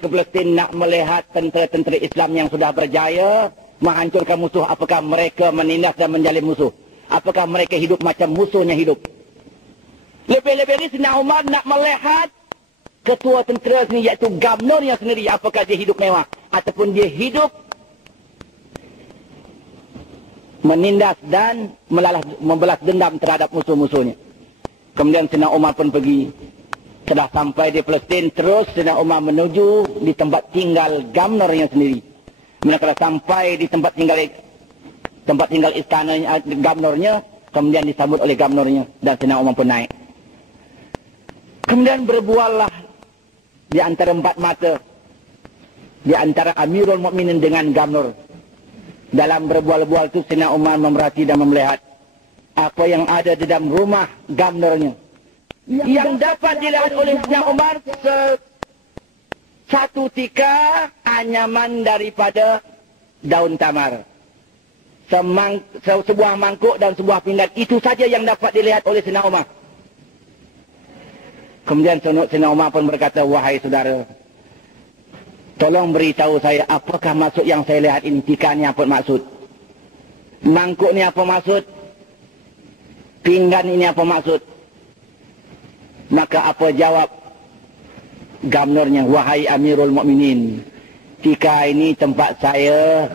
ke Palestin nak melihat tentera-tentera Islam yang sudah berjaya menghancurkan musuh. Apakah mereka menindas dan menjalin musuh? Apakah mereka hidup macam musuhnya hidup? Lebih-lebih ini Sayyidina Umar nak melihat ketua tentera sendiri, iaitu Gamnornya sendiri. Apakah dia hidup mewah ataupun dia hidup menindas dan membalas dendam terhadap musuh-musuhnya. Kemudian Sayyidina Umar pun pergi. Setelah sampai di Palestin, terus Sayyidina Umar menuju di tempat tinggal Gamnornya sendiri. Manakala sampai di tempat tinggal istana Gamnornya, kemudian disambut oleh Gamnornya dan Sayyidina Umar pun naik. Kemudian berbuallah di antara empat mata, di antara Amirul Mukminin dengan Gamnor. Dalam berbual-bual itu Sayyidina Umar memerhati dan melihat apa yang ada di dalam rumah Gamnornya, yang dapat dilihat oleh Sayyidina Umar satu tikar anyaman daripada daun tamar, sebuah mangkuk dan sebuah pinggan. Itu saja yang dapat dilihat oleh Sayyidina Umar. Kemudian Sayyidina Umar pun berkata, wahai saudara, tolong beritahu saya apakah maksud yang saya lihat ini. Tikar ni apa maksud? Mangkuk ni apa maksud? Pinggan ini apa maksud? Maka apa jawab Gamnornya? Wahai Amirul Mukminin, tikar ini tempat saya.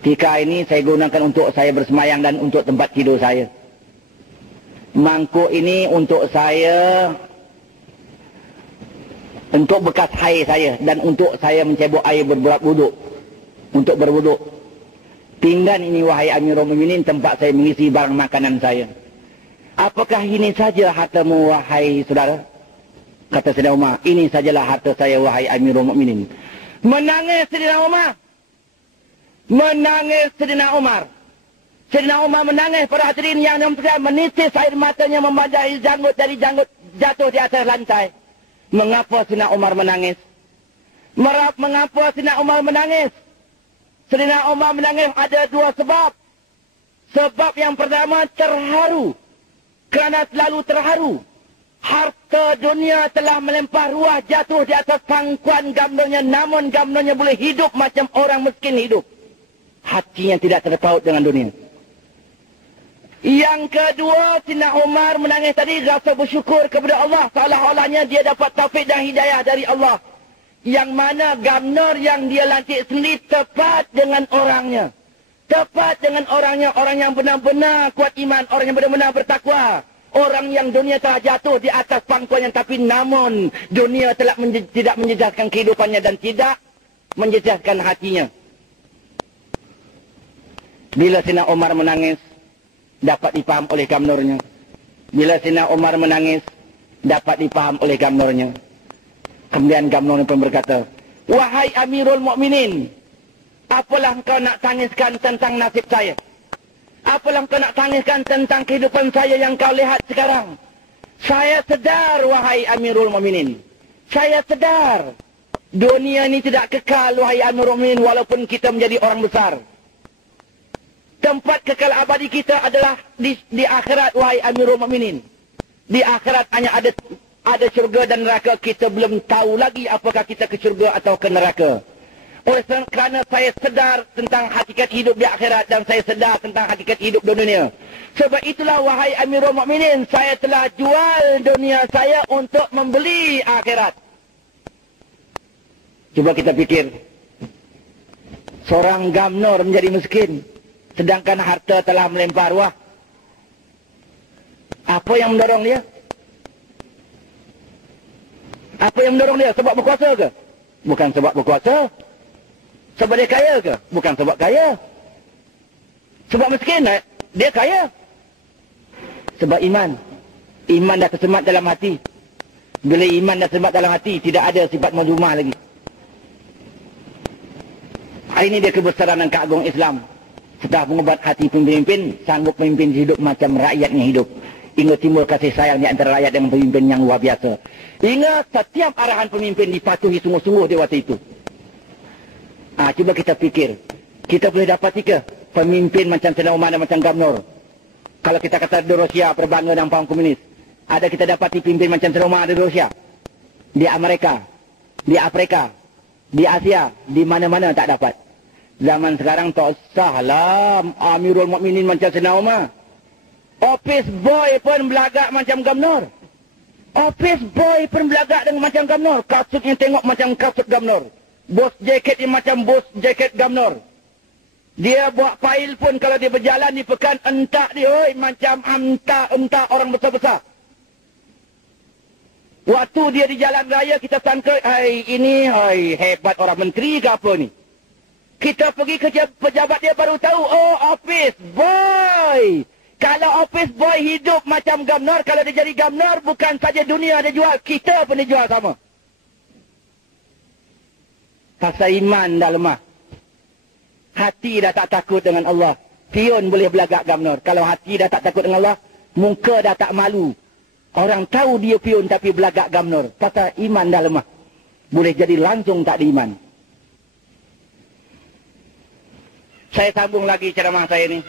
Tikar ini saya gunakan untuk saya bersemayam dan untuk tempat tidur saya. Mangkuk ini untuk saya, untuk bekas air saya dan untuk saya mencebok air berwuduk, untuk berwuduk. Pinggan ini wahai Amirul Mukminin tempat saya mengisi barang makanan saya. Apakah ini saja hartamu wahai saudara? Kata Sayyidina Umar, ini sajalah harta saya wahai Amirul Mukminin. Menangis Sayyidina Umar. Menangis Sayyidina Umar. Sayyidina Umar menangis pada hadirin yang menitis air matanya membasahi janggut dari janggut jatuh di atas lantai. Mengapa Sayyidina Umar menangis? Mengapa Sayyidina Umar menangis? Sayyidina Umar menangis ada dua sebab. Sebab yang pertama terharu. Kerana selalu terharu. Harta dunia telah melempar ruah jatuh di atas pangkuan Gamnornya. Namun Gamnornya boleh hidup macam orang miskin hidup. Hatinya tidak terpaut dengan dunia. Yang kedua, Sayyidina Umar menangis tadi rasa bersyukur kepada Allah. Seolah-olahnya dia dapat taufik dan hidayah dari Allah. Yang mana Gamnor yang dia lantik sendiri tepat dengan orangnya. Tepat dengan orangnya. Orang yang benar-benar kuat iman. Orang yang benar-benar bertakwa. Orang yang dunia telah jatuh di atas pangkuannya. Tapi namun dunia telah tidak menjejaskan kehidupannya dan tidak menjejaskan hatinya. Bila Sayyidina Umar menangis, dapat dipaham oleh Gamnornya. Bila Sayyidina Umar menangis, dapat dipaham oleh Gamnornya. Kemudian Gamnornya pun berkata, wahai Amirul Mukminin, apalah engkau nak tangiskan tentang nasib saya? Apalah engkau nak tangiskan tentang kehidupan saya yang kau lihat sekarang? Saya sedar, wahai Amirul Mukminin. Saya sedar, dunia ini tidak kekal, wahai Amirul Mukminin, walaupun kita menjadi orang besar. Tempat kekal abadi kita adalah di akhirat, wahai Amirul Mukminin. Di akhirat hanya ada syurga dan neraka. Kita belum tahu lagi apakah kita ke syurga atau ke neraka. Oleh kerana saya sedar tentang hakikat hidup di akhirat dan saya sedar tentang hakikat hidup di dunia. Sebab itulah wahai Amirul Mukminin, saya telah jual dunia saya untuk membeli akhirat. Cuba kita fikir. Seorang Gamnor menjadi miskin, sedangkan harta telah melempar ruah. Apa yang mendorong dia? Apa yang mendorong dia? Sebab berkuasa ke? Bukan sebab berkuasa. Sebab dia kaya ke? Bukan sebab kaya. Sebab miskin, dia kaya. Sebab iman. Iman dah tersemat dalam hati. Bila iman dah tersemat dalam hati, tidak ada sifat majumah lagi. Ini dia kebesaran dan keagungan Islam. Setelah mengubat hati pemimpin, sanggup memimpin hidup macam rakyatnya hidup. Hingga timbul kasih sayang di antara rakyat dengan pemimpin yang luar biasa. Hingga setiap arahan pemimpin dipatuhi sungguh-sungguh di waktu itu. Cuba kita fikir. Kita boleh dapati ke pemimpin macam Sayyidina Umar dan macam Gamnor? Kalau kita kata di Rusia berbangga dengan paham komunis, ada kita dapati pemimpin macam Sayyidina Umar di Rusia, di Amerika, di Afrika, di Asia, di mana-mana tak dapat. Zaman sekarang tak usahlah Amirul Mukminin macam Sayyidina Umar. Office boy pun belagak macam Gamnor. Office boy pun belagak dengan macam Gamnor. Kasutnya tengok macam kasut Gamnor. Bos jaketnya macam bos jaket Gamnor. Dia buat fail pun kalau dia berjalan di pekan, entak dia, oi, macam entak orang besar-besar. Waktu dia di jalan raya, kita sangka, ini hebat orang menteri ke apa ni? Kita pergi ke pejabat dia baru tahu, oh, office boy. Kalau office boy hidup macam Gamnor, kalau dia jadi Gamnor, bukan saja dunia dia jual, kita pun dia jual sama. Pasal iman dah lemah. Hati dah tak takut dengan Allah. Pion boleh belagak Gamnor. Kalau hati dah tak takut dengan Allah, muka dah tak malu. Orang tahu dia pion tapi belagak Gamnor. Pasal iman dah lemah. Boleh jadi langsung tak ada iman. Saya sambung lagi ceramah saya ini.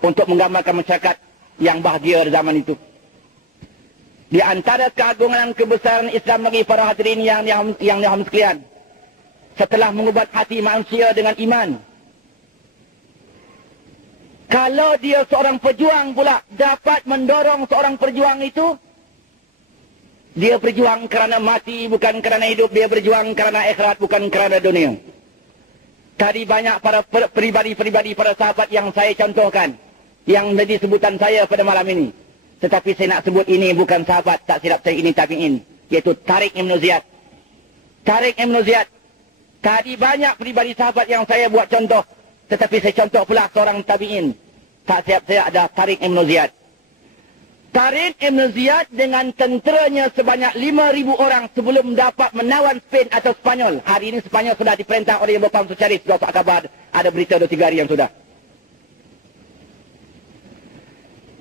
Untuk menggambarkan masyarakat yang bahagia di zaman itu. Di antara keagungan dan kebesaran Islam bagi para hadirin yang dirahmati sekalian. Setelah mengubat hati manusia dengan iman. Kalau dia seorang pejuang pula dapat mendorong seorang perjuang itu. Dia berjuang kerana mati bukan kerana hidup. Dia berjuang kerana akhirat bukan kerana dunia. Tadi banyak para pribadi-pribadi, para sahabat yang saya contohkan. Yang menjadi sebutan saya pada malam ini. Tetapi saya nak sebut ini bukan sahabat, tak silap saya ini tabi'in. Iaitu Tariq Ibn Ziyad. Tariq Ibn Ziyad. Tadi banyak pribadi sahabat yang saya buat contoh. Tetapi saya contoh pula seorang tabi'in. Tak siap saya ada Tariq Ibn Ziyad. Tariq Ibn Ziyad dengan tenteranya sebanyak 5,000 orang sebelum dapat menawan Spain atau Spanyol. Hari ini Spanyol sudah diperintah oleh Bapak Sosialis. Sudah Pak Kabar ada berita 2-3 hari yang sudah.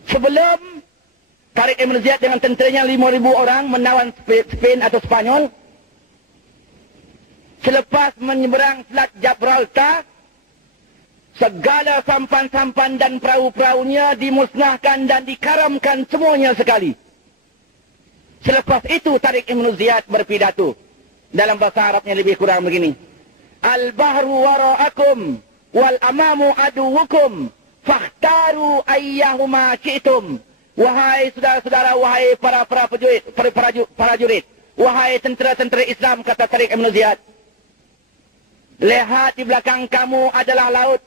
Sebelum Tariq Ibn Ziyad dengan tenteranya 5,000 orang menawan Spain atau Spanyol. Selepas menyeberang Selat Gibraltar, segala sampan-sampan dan perahu-perahunya dimusnahkan dan dikaramkan semuanya sekali. Selepas itu Tariq Ibn Ziyad berpidato. Dalam bahasa Arabnya lebih kurang begini. Al-bahru wara'akum wal amamu aduwukum fakhtaru ayyahuma syi'tum. Wahai saudara-saudara, wahai para prajurit, wahai tentera-tentera Islam, kata Tariq Ibn Ziyad. Lihat di belakang kamu adalah laut.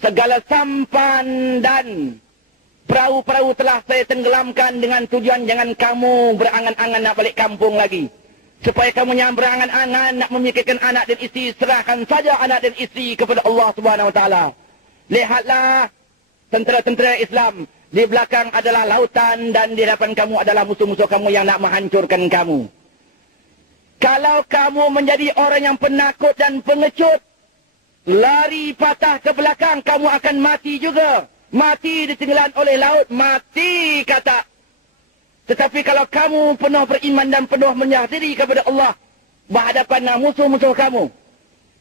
Segala sampan dan perahu-perahu telah saya tenggelamkan dengan tujuan jangan kamu berangan-angan nak balik kampung lagi. Supaya kamu yang berangan-angan nak memikirkan anak dan isteri, serahkan saja anak dan isteri kepada Allah Subhanahu Wa Taala. Lihatlah tentera-tentera Islam. Di belakang adalah lautan dan di hadapan kamu adalah musuh-musuh kamu yang nak menghancurkan kamu. Kalau kamu menjadi orang yang penakut dan pengecut, lari patah ke belakang, kamu akan mati juga. Mati ditenggelam oleh laut, mati kata. Tetapi kalau kamu penuh beriman dan penuh menyerah diri kepada Allah, berhadapan dengan musuh-musuh kamu.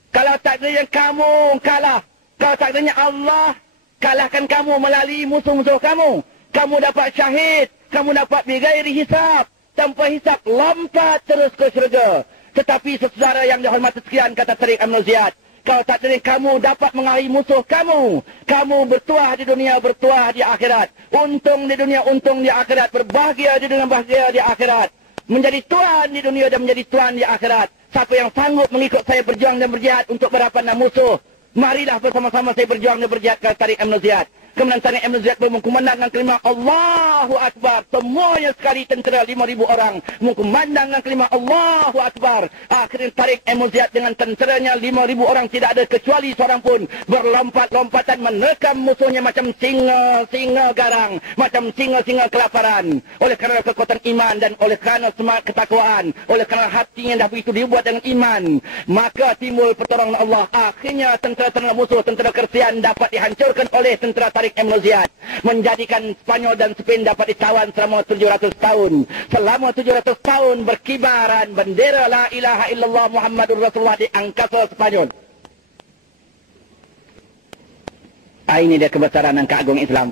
Kalau takdirnya kamu kalah, kalau takdirnya Allah kalahkan kamu melalui musuh-musuh kamu, kamu dapat syahid, kamu dapat bighairi hisab. Tanpa hisap, lompat terus ke syurga. Tetapi saudara yang dihormati sekalian, kata Tariq Ibn Ziyad, kalau takdir kamu dapat mengalahkan musuh kamu, kamu bertuah di dunia, bertuah di akhirat. Untung di dunia, untung di akhirat. Berbahagia di dunia, bahagia di akhirat. Menjadi tuan di dunia dan menjadi tuan di akhirat. Siapa yang sanggup mengikut saya berjuang dan berjihad untuk berhadapan dengan musuh, marilah bersama-sama saya berjuang dan berjihad, kata Tariq Ibn Ziyad. Kemudian Tariq Ibn Ziyad berkumandangkan kelima Allahu Akbar. Semuanya sekali tentera 5,000 orang mengkumandangkan kelima Allahu Akbar. Akhirnya Tariq Ibn Ziyad dengan tenteranya 5,000 orang, tidak ada kecuali seorang pun, berlompat-lompatan menerkam musuhnya macam singa garang, macam singa kelaparan. Oleh kerana kekuatan iman dan oleh kerana semangat ketakwaan, oleh kerana hatinya dah begitu dibuat dengan iman, maka timbul pertolongan Allah. Akhirnya tentera-tentera musuh, tentera Kristian dapat dihancurkan oleh tentera Tariq Ibn Ziyad, menjadikan Spanyol dan Spain dapat ditawan selama 700 tahun. Selama 700 tahun berkibaran bendera la ilaha illallah Muhammadur Rasulullah di angkasa Spanyol. Ini dia kebesaran dan keagungan Islam.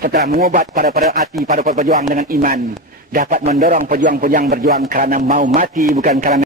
Setelah mengobat para hati, para pejuang dengan iman. dapat mendorong pejuang-pejuang berjuang karena mau mati bukan karena